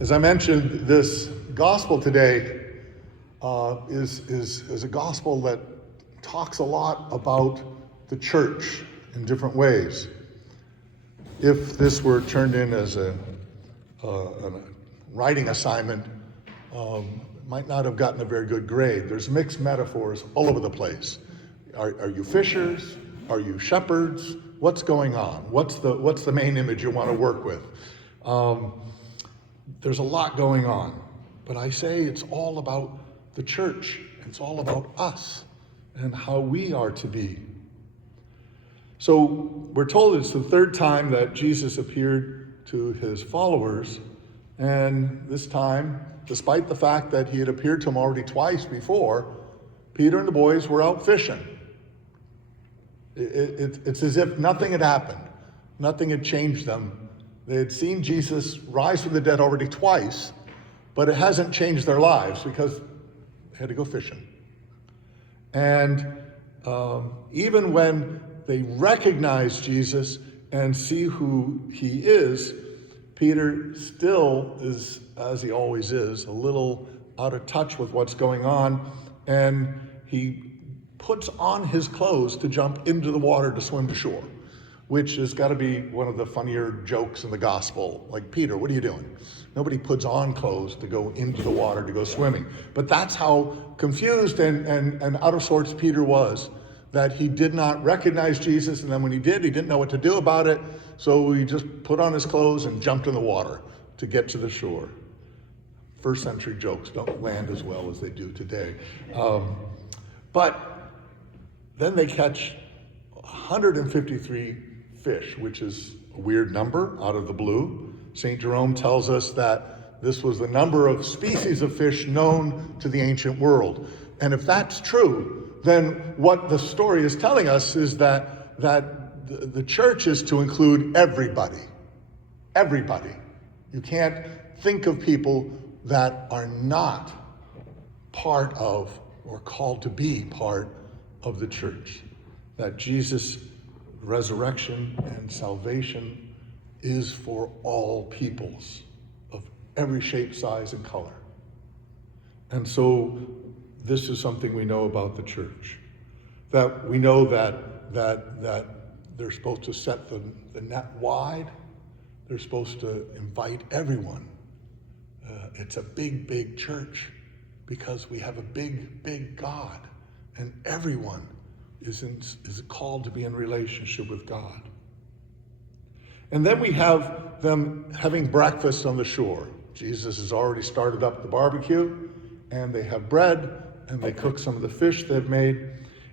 As I mentioned, this gospel today is a gospel that talks a lot about the church in different ways. If this were turned in as a writing assignment, might not have gotten a very good grade. There's mixed metaphors all over the place. Are you fishers? Are you shepherds? What's going on? What's the main image you want to work with? There's a lot going on, but I say it's all about the church. It's all about us and how we are to be. So we're told it's the third time that Jesus appeared to his followers, and this time, despite the fact that he had appeared to them already twice before, Peter and the boys were out fishing. It's as if nothing had happened. Nothing had changed them. They had seen Jesus rise from the dead already twice, but it hasn't changed their lives because they had to go fishing. And even when they recognize Jesus and see who he is, Peter still is, as he always is, a little out of touch with what's going on, and he puts on his clothes to jump into the water to swim to shore, which has got to be one of the funnier jokes in the gospel. Like, Peter, what are you doing? Nobody puts on clothes to go into the water to go swimming. But that's how confused and out of sorts Peter was, that he did not recognize Jesus, and then when he did, he didn't know what to do about it, so he just put on his clothes and jumped in the water to get to the shore. First century jokes don't land as well as they do today. But then they catch 153 fish, which is a weird number out of the blue. St. Jerome tells us that this was the number of species of fish known to the ancient world. And if that's true, then what the story is telling us is that the church is to include everybody. Everybody. You can't think of people that are not part of or called to be part of the church. That Jesus' resurrection and salvation is for all peoples of every shape, size, and color. And so this is something we know about the church. That we know that they're supposed to set the net wide. They're supposed to invite everyone. It's a big, big church because we have a big, big God, and everyone is called to be in relationship with God. And then we have them having breakfast on the shore. Jesus has already started up the barbecue, and they have bread, and they cook some of the fish they've made.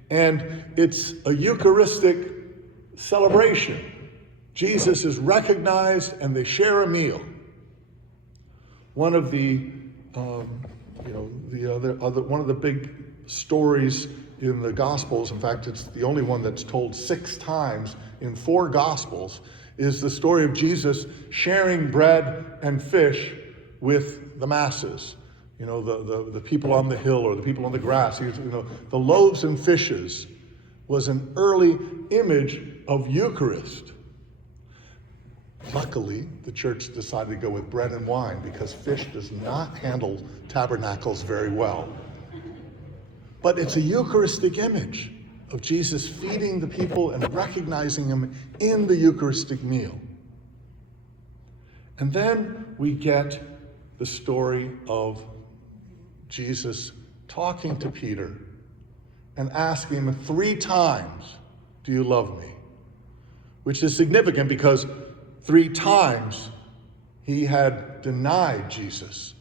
And it's a Eucharistic celebration. Jesus is recognized, and they share a meal. One of the one of the big stories in the Gospels, in fact, it's the only one that's told 6 times in 4 Gospels, is the story of Jesus sharing bread and fish with the masses. You know, the people on the hill or the people on the grass. The loaves and fishes was an early image of Eucharist. Luckily, the church decided to go with bread and wine because fish does not handle tabernacles very well. But it's a Eucharistic image of Jesus feeding the people and recognizing them in the Eucharistic meal. And then we get the story of Jesus talking to Peter and asking him 3 times, "Do you love me?" Which is significant because 3 times he had denied Jesus.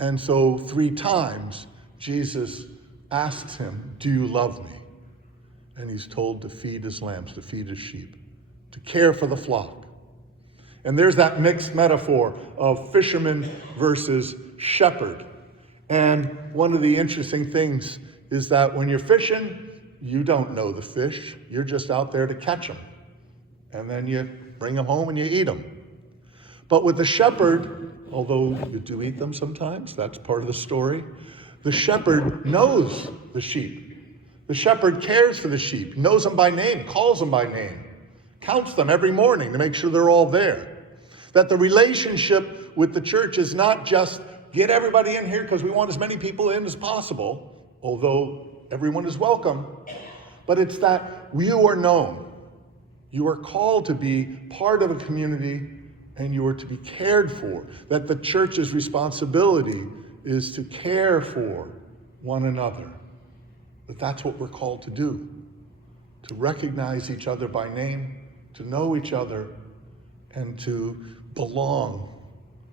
And so 3 times Jesus asks him, "Do you love me?" And he's told to feed his lambs, to feed his sheep, to care for the flock. And there's that mixed metaphor of fisherman versus shepherd. And one of the interesting things is that when you're fishing, you don't know the fish. You're just out there to catch them. And then you bring them home and you eat them. But with the shepherd, although you do eat them sometimes, that's part of the story, the shepherd knows the sheep. The shepherd cares for the sheep, knows them by name, calls them by name, counts them every morning to make sure they're all there. That the relationship with the church is not just get everybody in here because we want as many people in as possible, although everyone is welcome, but it's that you are known. You are called to be part of a community and you are to be cared for. That the church's responsibility is to care for one another. But that's what we're called to do. To recognize each other by name, to know each other, and to belong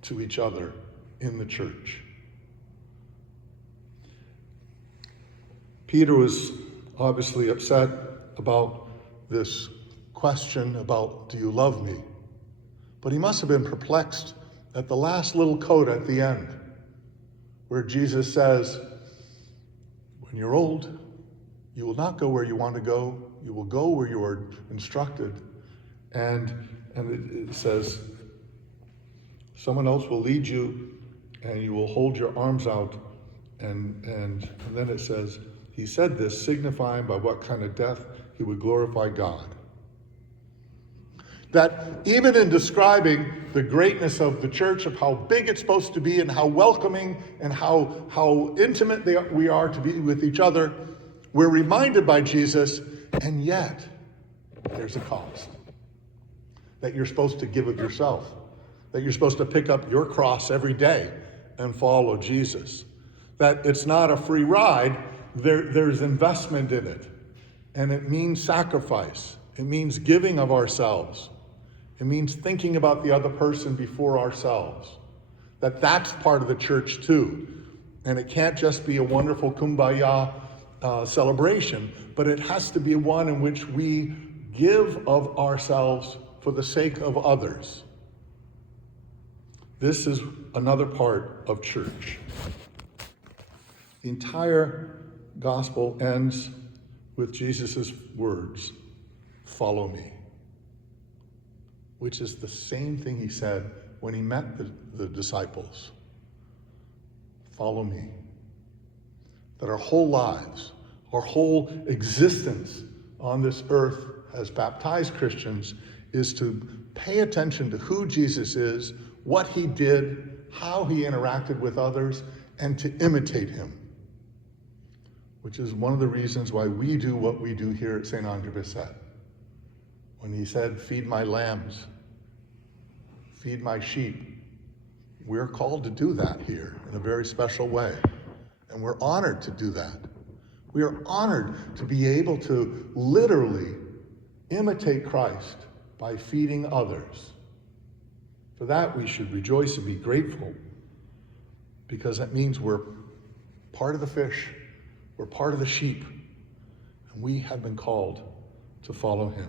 to each other in the church. Peter was obviously upset about this question about, do you love me? But he must have been perplexed at the last little coda at the end, where Jesus says, when you're old, you will not go where you want to go, you will go where you are instructed. And it says, someone else will lead you and you will hold your arms out. And then it says, he said this, signifying by what kind of death he would glorify God. That even in describing the greatness of the church, of how big it's supposed to be and how welcoming and how intimate we are to be with each other, we're reminded by Jesus, and yet there's a cost. That you're supposed to give of yourself. That you're supposed to pick up your cross every day and follow Jesus. That it's not a free ride, there's investment in it. And it means sacrifice. It means giving of ourselves. It means thinking about the other person before ourselves. That's part of the church too. And it can't just be a wonderful kumbaya celebration, but it has to be one in which we give of ourselves for the sake of others. This is another part of church. The entire gospel ends with Jesus' words, follow me, which is the same thing he said when he met the disciples. Follow me. That our whole lives, our whole existence on this earth as baptized Christians is to pay attention to who Jesus is, what he did, how he interacted with others, and to imitate him. Which is one of the reasons why we do what we do here at St. Andre Bessette. When he said, feed my lambs, feed my sheep, we're called to do that here in a very special way. And we're honored to do that. We are honored to be able to literally imitate Christ by feeding others. For that, we should rejoice and be grateful, because that means we're part of the fish, we're part of the sheep, and we have been called to follow him.